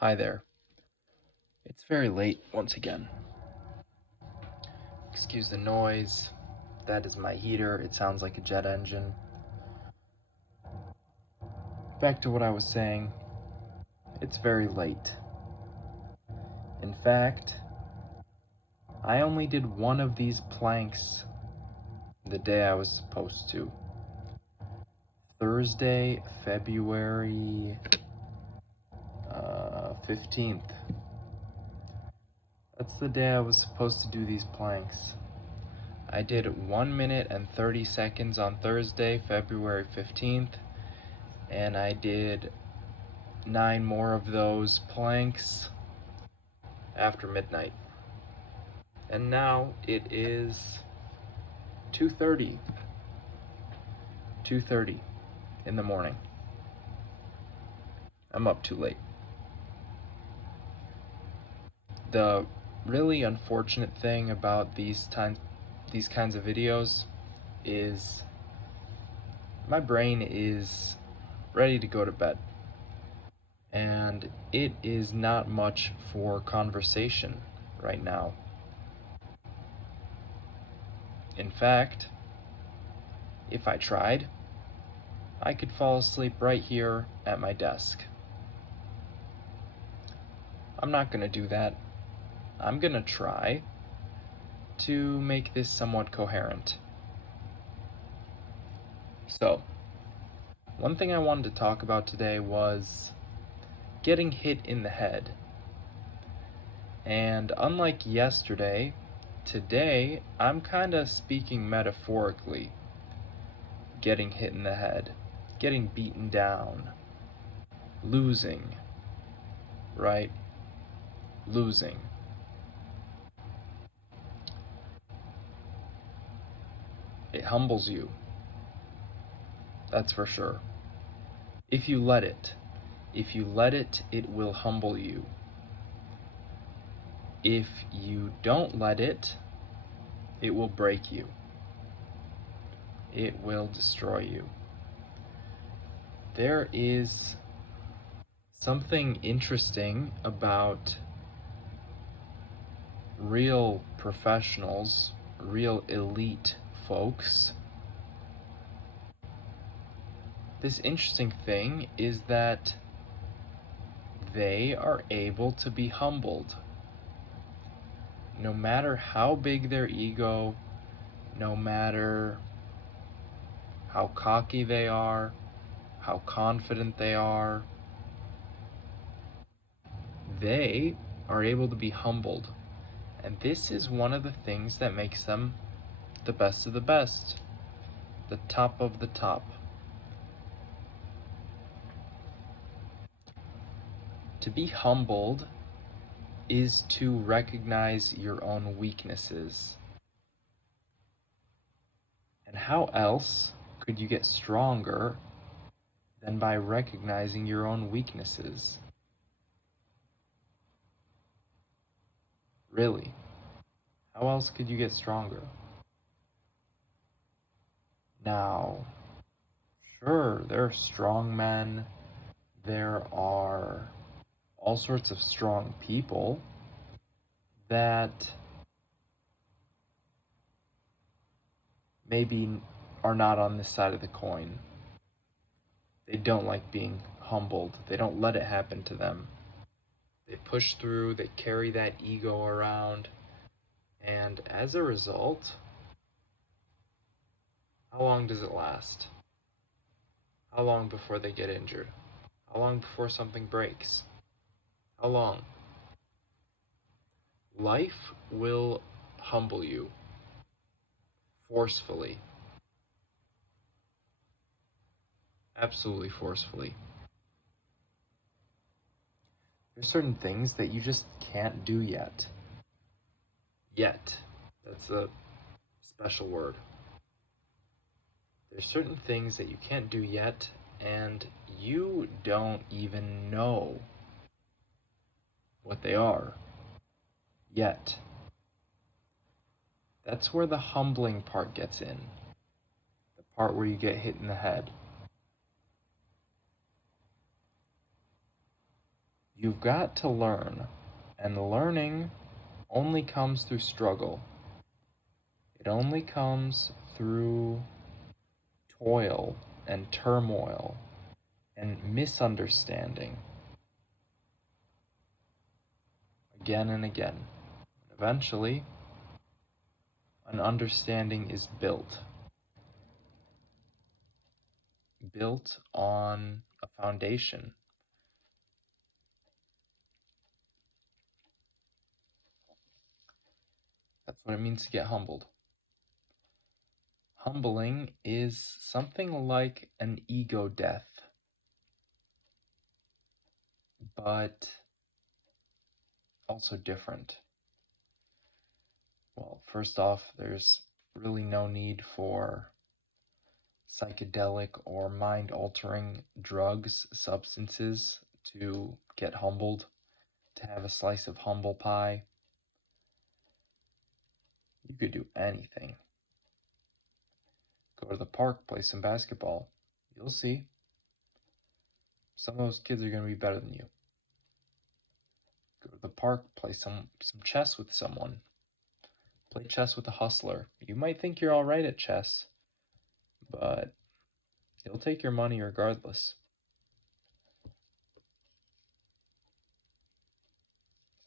Hi there. It's very late once again. Excuse the noise. That is my heater. It sounds like a jet engine. Back to what I was saying. It's very late. In fact, I only did one of these planks the day I was supposed to. Thursday, February 15th. That's the day I was supposed to do these planks. I did 1 minute and 30 seconds on Thursday, February 15th, and I did 9 more of those planks after midnight. And now it is 2:30. 2:30 in the morning. I'm up too late. The really unfortunate thing about these kinds of videos is my brain is ready to go to bed. And it is not much for conversation right now. In fact, if I tried, I could fall asleep right here at my desk. I'm not going to do that. I'm going to try to make this somewhat coherent. So, one thing I wanted to talk about today was getting hit in the head. And unlike yesterday, today I'm kind of speaking metaphorically. Getting hit in the head, getting beaten down, losing, right? Losing. It humbles you, that's for sure. If you let it, it will humble you. If you don't let it, it will break you. It will destroy you. There is something interesting about real professionals, real elite folks. This interesting thing is that they are able to be humbled. No matter how big their ego, no matter how cocky they are, how confident they are able to be humbled. And this is one of the things that makes them the best of the best, the top of the top. To be humbled is to recognize your own weaknesses. And how else could you get stronger than by recognizing your own weaknesses? Really, how else could you get stronger? Now, sure, there are strong men, there are all sorts of strong people that maybe are not on this side of the coin. They don't like being humbled. They don't let it happen to them. They push through, they carry that ego around, and as a result, how long does it last? How long before they get injured? How long before something breaks? How long? Life will humble you forcefully. Absolutely forcefully. There's certain things that you just can't do yet. Yet. That's a special word. There's certain things that you can't do yet, and you don't even know what they are yet. That's where the humbling part gets in. The part where you get hit in the head. You've got to learn, and learning only comes through struggle. It only comes through toil and turmoil and misunderstanding again and again. Eventually, an understanding is built on a foundation. That's what it means to get humbled. Humbling is something like an ego death, but also different. Well, first off, there's really no need for psychedelic or mind altering drugs, substances to get humbled, to have a slice of humble pie. You could do anything. Go to the park, play some basketball. You'll see. Some of those kids are going to be better than you. Go to the park, play some chess with someone. Play chess with a hustler. You might think you're alright at chess, but he'll take your money regardless.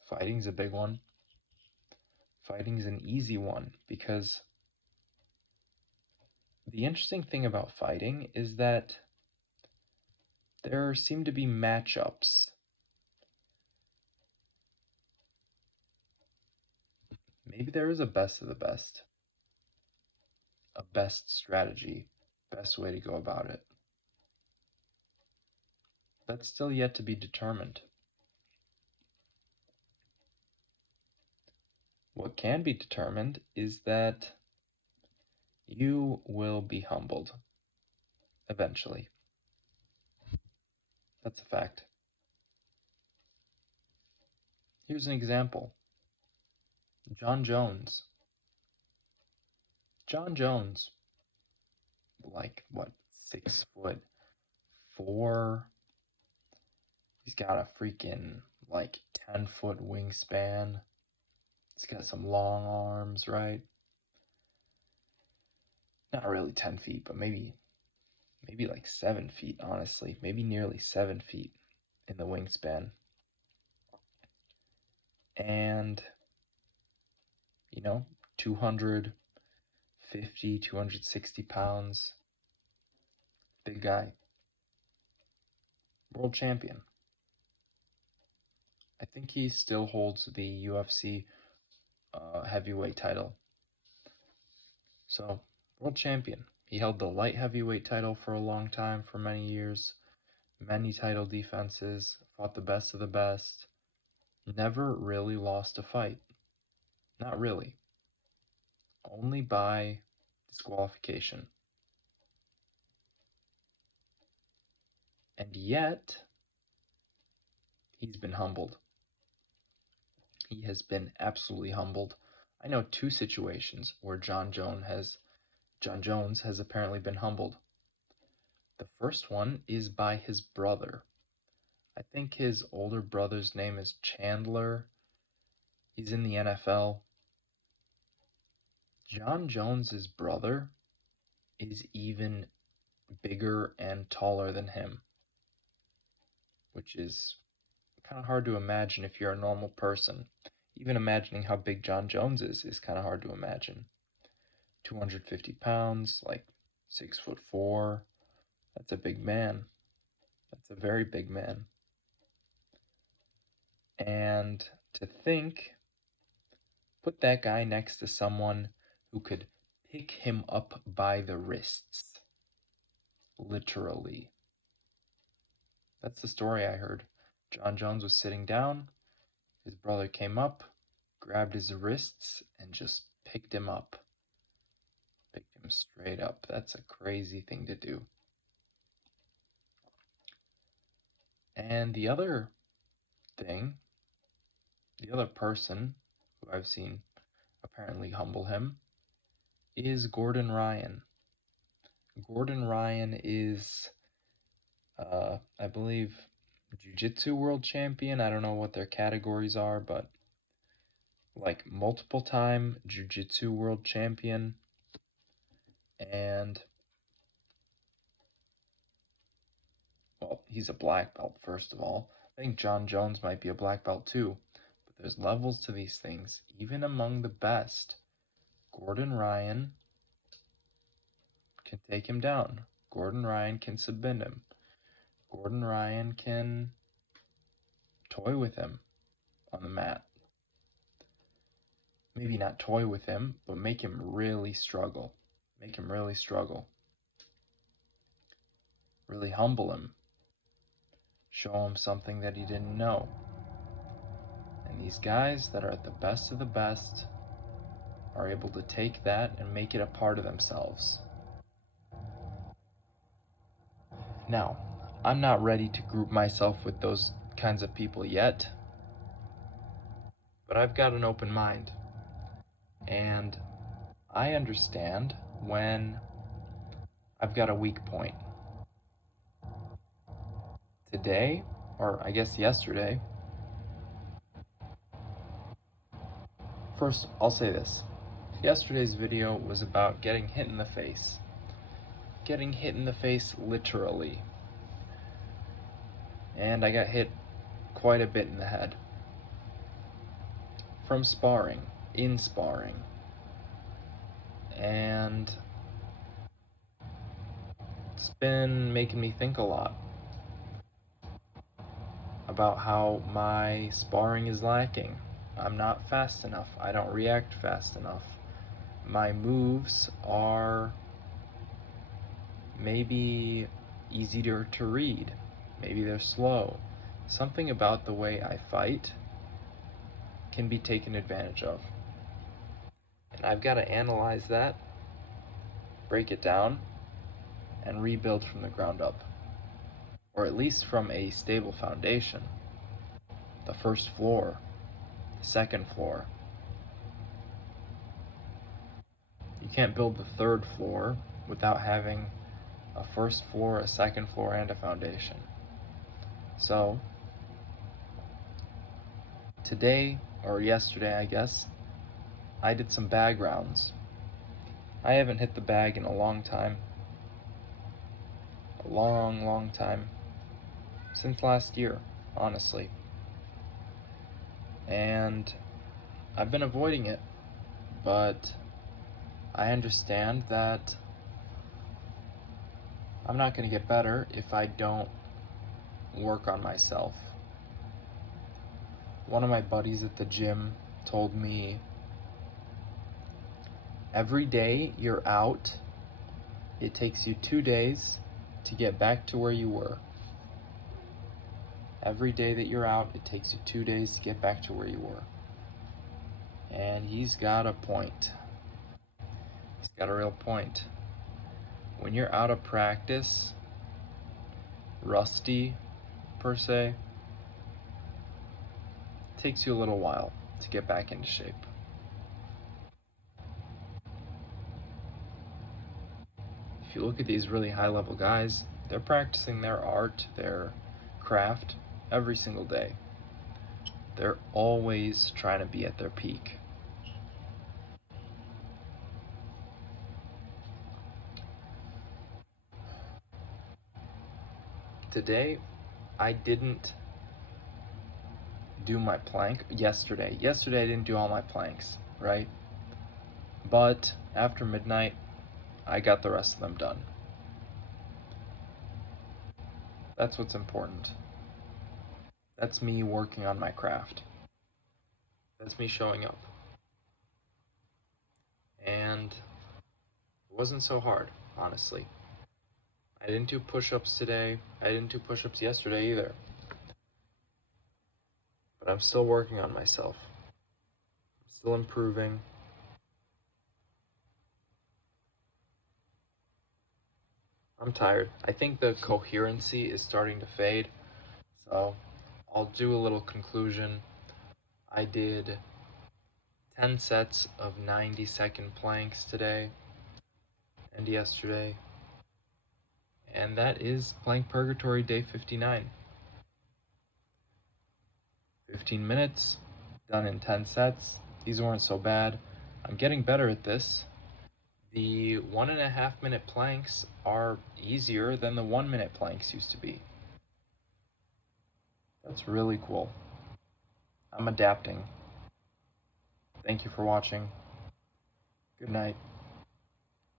Fighting's a big one. Fighting's an easy one because the interesting thing about fighting is that there seem to be matchups. Maybe there is a best of the best, a best strategy, best way to go about it. That's still yet to be determined. What can be determined is that you will be humbled eventually. That's a fact. Here's an example. John Jones. John Jones, like what, 6'4". He's got a freaking like 10-foot wingspan. He's got some long arms, right? Not really 10 feet, but maybe like 7 feet, honestly. Maybe nearly 7 feet in the wingspan. And, 250, 260 pounds. Big guy. World champion. I think he still holds the UFC heavyweight title. So, world champion. He held the light heavyweight title for a long time, for many years. Many title defenses, fought the best of the best. Never really lost a fight. Not really. Only by disqualification. And yet, he's been humbled. He has been absolutely humbled. I know two situations where John Jones has apparently been humbled. The first one is by his brother. I think his older brother's name is Chandler. He's in the NFL. John Jones's brother is even bigger and taller than him, which is kind of hard to imagine if you're a normal person. Even imagining how big John Jones is kind of hard to imagine. 250 pounds, like 6'4". That's a big man. That's a very big man. And to think, put that guy next to someone who could pick him up by the wrists. Literally. That's the story I heard. John Jones was sitting down, his brother came up, grabbed his wrists, and just picked him up. Picked him straight up. That's a crazy thing to do. And the other person who I've seen apparently humble him is Gordon Ryan. Gordon Ryan is, I believe, Jiu-Jitsu world champion. I don't know what their categories are, but like multiple time Jiu-Jitsu world champion. And well, he's a black belt, first of all. I think John Jones might be a black belt too. But there's levels to these things, even among the best. Gordon Ryan can take him down. Gordon Ryan can submit him. Gordon Ryan can toy with him on the mat. Maybe not toy with him, but make him really struggle. Make him really struggle. Really humble him. Show him something that he didn't know. And these guys that are at the best of the best are able to take that and make it a part of themselves. Now, I'm not ready to group myself with those kinds of people yet, but I've got an open mind. And I understand when I've got a weak point. Today, or I guess yesterday, first I'll say this. Yesterday's video was about getting hit in the face. Getting hit in the face literally. And I got hit quite a bit in the head. From sparring, in sparring. And it's been making me think a lot about how my sparring is lacking. I'm not fast enough. I don't react fast enough. My moves are maybe easier to read. Maybe they're slow. Something about the way I fight can be taken advantage of. And I've got to analyze that, break it down, and rebuild from the ground up. Or at least from a stable foundation. The first floor, the second floor. You can't build the third floor without having a first floor, a second floor, and a foundation. So, today, or yesterday I guess, I did some bag rounds. I haven't hit the bag in a long time. A long, long time. Since last year, honestly. And I've been avoiding it, but I understand that I'm not going to get better if I don't work on myself. One of my buddies at the gym told me, every day you're out, it takes you 2 days to get back to where you were. Every day that you're out, it takes you 2 days to get back to where you were. And he's got a point. He's got a real point. When you're out of practice, rusty per se, it takes you a little while to get back into shape. If you look at these really high level guys, they're practicing their art, their craft every single day. They're always trying to be at their peak. Today, I didn't do my plank. Yesterday I didn't do all my planks, right? But after midnight, I got the rest of them done. That's what's important. That's me working on my craft. That's me showing up. And it wasn't so hard, honestly. I didn't do push-ups today. I didn't do push-ups yesterday either. But I'm still working on myself. I'm still improving. I'm tired. I think the coherency is starting to fade. So I'll do a little conclusion. I did 10 sets of 90-second planks today and yesterday. And that is Plank Purgatory Day 59. 15 minutes, done in 10 sets. These weren't so bad. I'm getting better at this. The 1.5 minute planks are easier than the 1 minute planks used to be. That's really cool. I'm adapting. Thank you for watching. Good night.